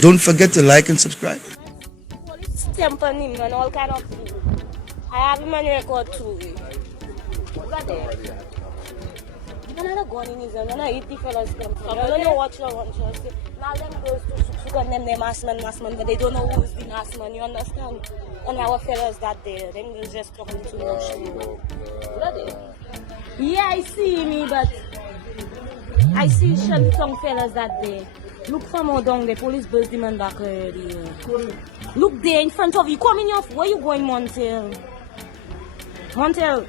Don't forget to like and subscribe. Police stamp on him and all kind of things. I have him on record too. Look at that. Another gun in his hand, and I hit the fellas stamp. I don't know what you want to say. Now them goes to condemn them mass man, but they don't know who's the mass man, you understand? And our fellas that there, them girls just talking too much. Look at that. Yeah, I see me, but I see shelly tongue fellas that day. Look from how down the police burst the man back already. Look there in front of you. Coming off. Where you going, Montel? Montel.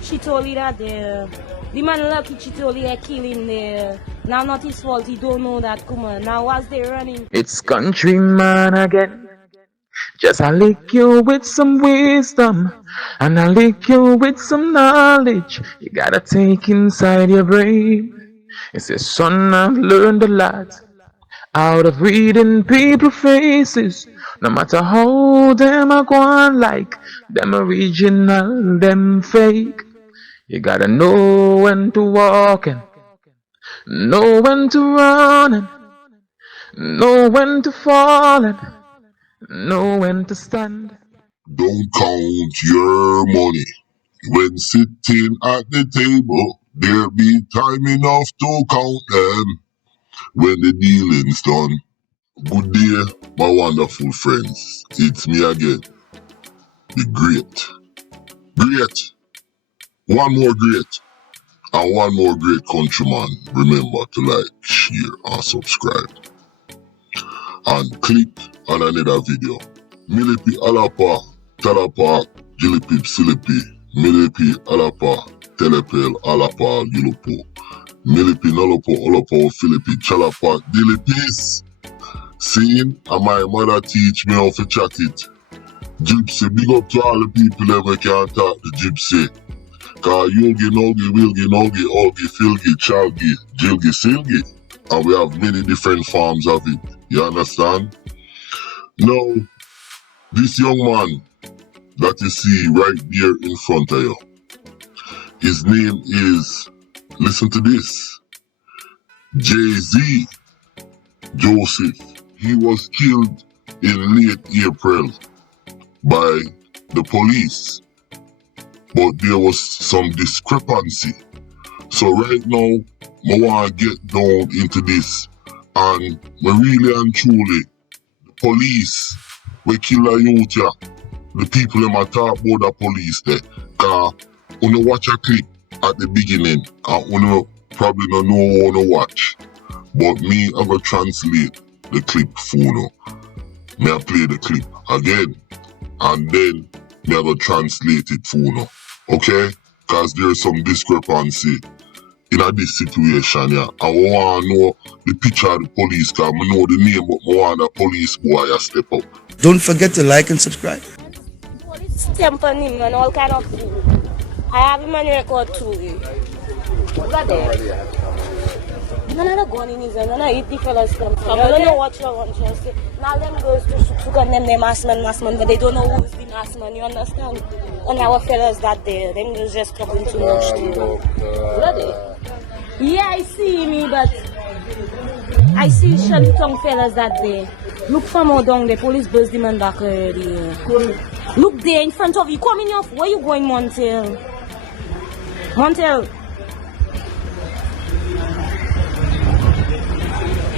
She told you that the man lucky she told you kill him there. Now not his fault, he don't know that. Come on. Now as they running. It's countryman again. Just I lick you with some wisdom, and I lick you with some knowledge. You gotta take inside your brain. It says, son, I've learned a lot out of reading people's faces. No matter how them are going, like them original, them fake. You gotta know when to walk and know when to run and know when to fall and know when to stand. Don't count your money when sitting at the table. There be time enough to count them when the dealing's done. Good day, my wonderful friends. It's me again, the great. One more great. And one more great countryman. Remember to like, share, and subscribe. And click on another video. Milipi alapa, talapa, jilipip silipi. Milipi alapa, telepel alapa, yulupo. Milipi nolopo, olopo, filipi, chalapa, dilipis. Seeing, and my mother teach me how to chat it. Gypsy, big up to all the people that can't talk the gypsy. Cause Yogi, Nogi, Wilgi, Nogi, Ogi, Filgi, Chalgi, Jilgi, Silgi. And we have many different forms of it. You understand? Now, this young man that you see right there in front of you, his name is, listen to this, Jay-Z Joseph. He was killed in late April by the police. But there was some discrepancy. So right now, I want to get down into this. And really and truly, the police, we kill a youth here. The people in my talk about the police there. Cause when you watch a clip at the beginning, and when you probably don't know how to watch. But me, I'm going to translate the clip for you. Me I play the clip again. And then me I go translate it for you. Okay? Cause there's some discrepancy in this situation here. I want to know the picture of the police, cause I know the name, but I want the police boy to step up. Don't forget to like and subscribe. Police stamp on him and all kind of things. I have him on record too. Look at that. Another gun in his hand, and I hit the fellas stamp. I don't know what you want to say. Now them goes to condemn them mass man, but they don't know who's the mass man, you understand? And our fellas that there, them girls just talking too much. Look at that. Yeah, I see me, but I see shelly tongue fellas that day. Look from how down the police burst the man back already. Look there in front of you. Coming off. Where you going, Montel? Montel.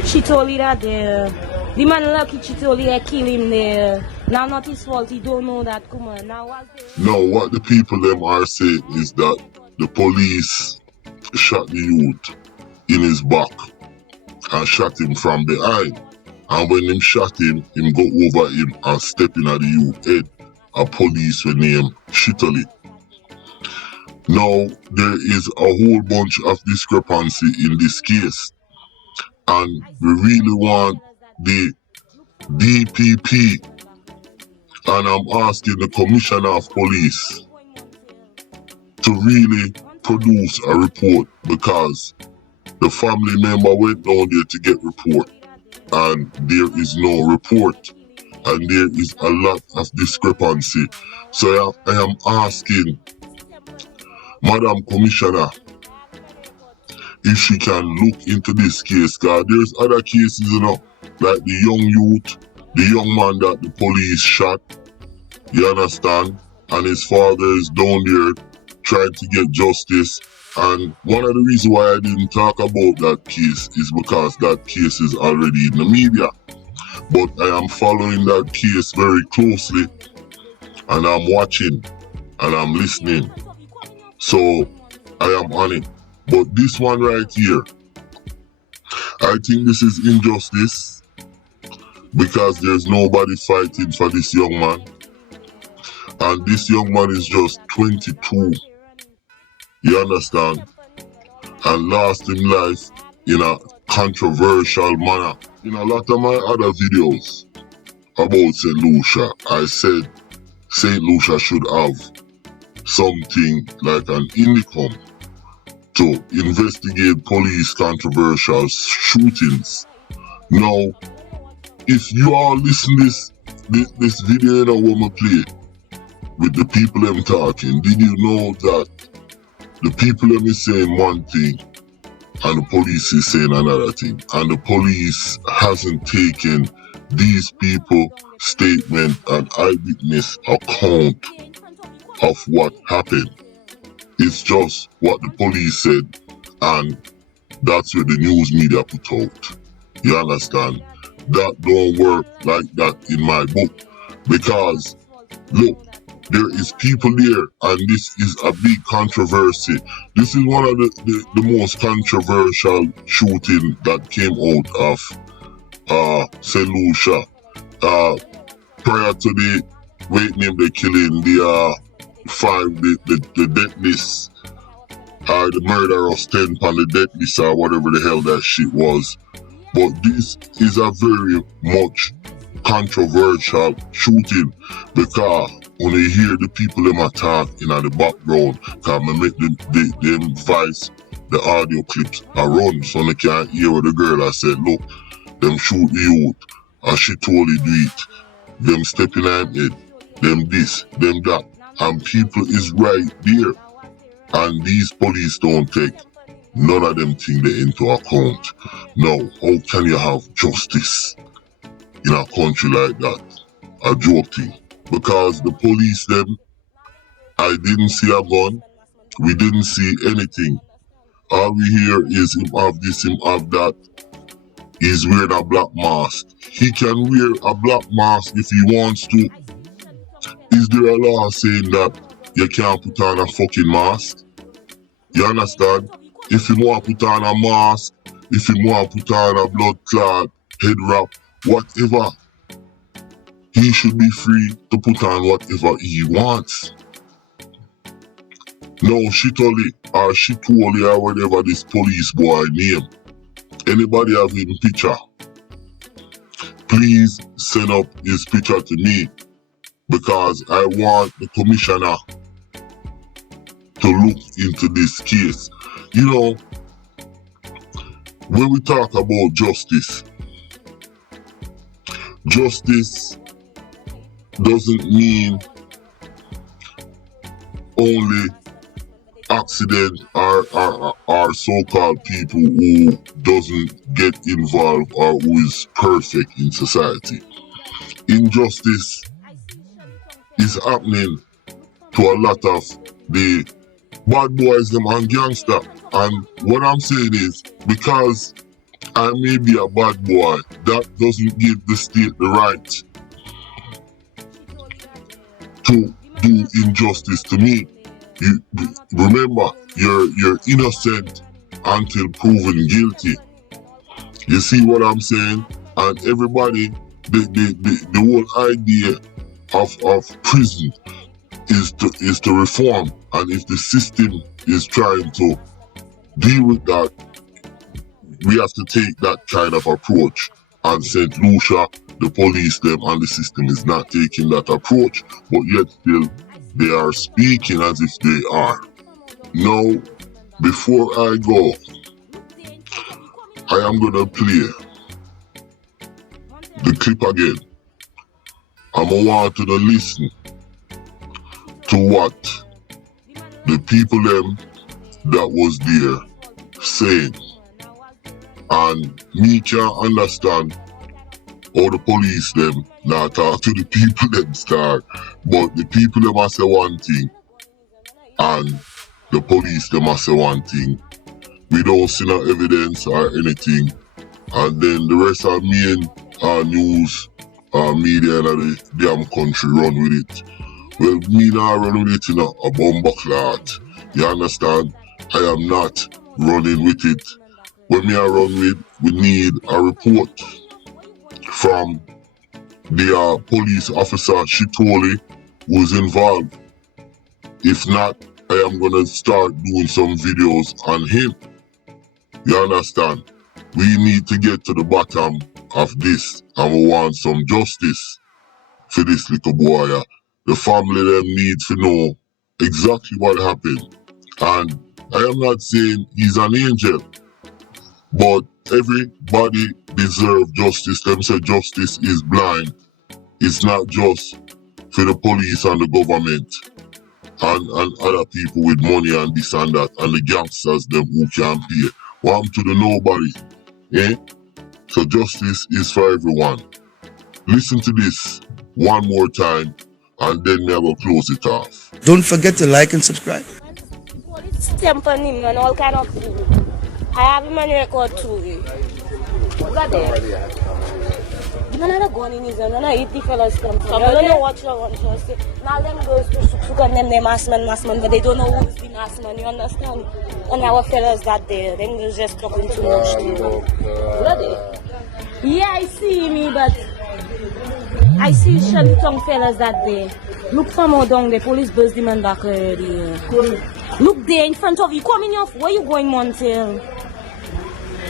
She told you that the man lucky she told you kill him there. Now not his fault, he don't know that. Come on, now what's there? Now what the people them are saying is that the police shot the youth in his back and shot him from behind. And when him shot him go over him and step in at the youth head. A police were named Shitterly. Now there is a whole bunch of discrepancy in this case. And we really want the DPP, and I'm asking the Commissioner of Police to really produce a report, because the family member went down there to get report and there is no report, and there is a lot of discrepancy. So I am asking Madam Commissioner, if she can look into this case, cause there's other cases, you know, like the young youth, the young man that the police shot, you understand, and his father is down there trying to get justice. And one of the reasons why I didn't talk about that case is because that case is already in the media. But I am following that case very closely, and I'm watching and I'm listening. So I am on it. But this one right here, I think this is injustice because there's nobody fighting for this young man. And this young man is just 22, you understand? And lost his life in a controversial manner. In a lot of my other videos about St. Lucia, I said St. Lucia should have something like an income to investigate police controversial shootings. Now, if you all listen this video that I'm gonna play with the people them talking, did you know that the people them is saying one thing and the police is saying another thing, and the police hasn't taken these people statement and eyewitness account of what happened. It's just what the police said, and that's what the news media put out. You understand? That don't work like that in my book, because look, there is people there, and this is a big controversy. This is one of the most controversial shooting that came out of St. Lucia. Prior to the name the killing, the death list, the murder of 10 on the death list or whatever the hell that shit was. But this is a very much controversial shooting, because when you hear the people them attack in the background, cause I make them voice the audio clips are run so they can't hear what the girl I said, look, them shoot the youth, and she totally do it. Them stepping on it, them this, them that, and people is right there. And these police don't take none of them things they into account. Now, how can you have justice in a country like that? A joke thing. Because the police them, I didn't see a gun, we didn't see anything. All we hear is him have this, him have that. He's wearing a black mask. He can wear a black mask if he wants to. Is there a law saying that you can't put on a fucking mask? You understand? If you want to put on a mask, if you want to put on a blood clot, head wrap, whatever, he should be free to put on whatever he wants. No shitoli or shitoli or whatever this police boy name. Anybody have his picture? Please send up his picture to me, because I want the commissioner to look into this case. You know, when we talk about justice, justice doesn't mean only accident or so-called people who doesn't get involved or who is perfect in society. Injustice is happening to a lot of the bad boys them and gangster. And what I'm saying is, because I may be a bad boy, that doesn't give the state the right to do injustice to me. You remember, you're innocent until proven guilty. You see what I'm saying? And everybody, the whole idea of prison is to reform. And if the system is trying to deal with that, we have to take that kind of approach. And St. Lucia, the police them and the system is not taking that approach, but yet still they are speaking as if they are. Now, before I go, I am gonna play the clip again. I want you to listen to what the people them that was there saying. And me can't understand how the police them not talk to the people them start. But the people them must say one thing and the police them must say one thing. We don't see no evidence or anything. And then the rest of main news media in the damn country run with it. Well, me not run with it in a bomber clot. You understand? I am not running with it. When me I run with, we need a report from the police officer Shitoli who's involved. If not, I am gonna start doing some videos on him. You understand? We need to get to the bottom of this and we want some justice for this little boy. The family them need to know exactly what happened. And I am not saying he's an angel, but everybody deserves justice. Them say justice is blind. It's not just for the police and the government and other people with money and this and that and the gangsters them who can pay. One to the nobody. Eh? So justice is for everyone. Listen to this one more time and then me I will close it off. Don't forget to like and subscribe. Police stamp on him and all kind of food. I have him on record too. What's that there? None of the gun in his hand, none of hit the fellas stamp. I don't know what you want to say. Now them goes to Suk and them massman, but they don't know who's the massman, you understand? And our fellas that there, them goes just talking too much. Yeah, I see me, but I see shanty tongue fellas that day. Look from out down the police burst the man back already. Look there in front of you. Come in off. Where you going, Montel?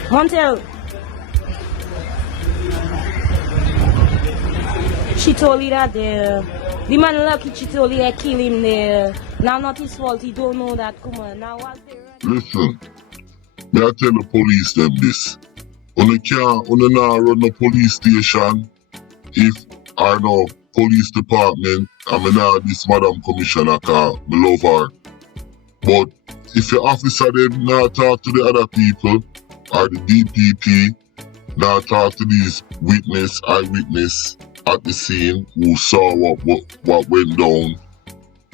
Montel. She told you that there. The man lucky she told you I kill him there. Now not his fault. He don't know that. Come on. Now what's there? Listen, may I tell the police them this? On the now run the police station if I know police department and me now this madam commissioner car, me love her. But if your officer them not talk to the other people or the DPP, not talk to these eyewitness at the scene who saw what went down,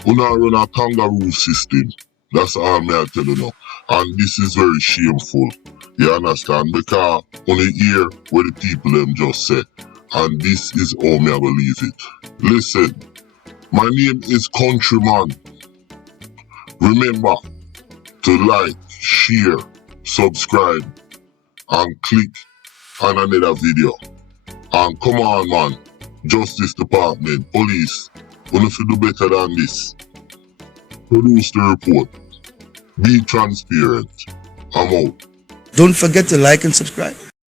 we now run a kangaroo system. That's all me I tell you now. And this is very shameful. You understand? Because only hear what the people them just said. And this is how me I believe it. Listen, my name is Countryman. Remember to like, share, subscribe, and click on another video. And come on, man. Justice Department, police, we need to do better than this. Produce the report. Be transparent. I'm out. Don't forget to like and subscribe.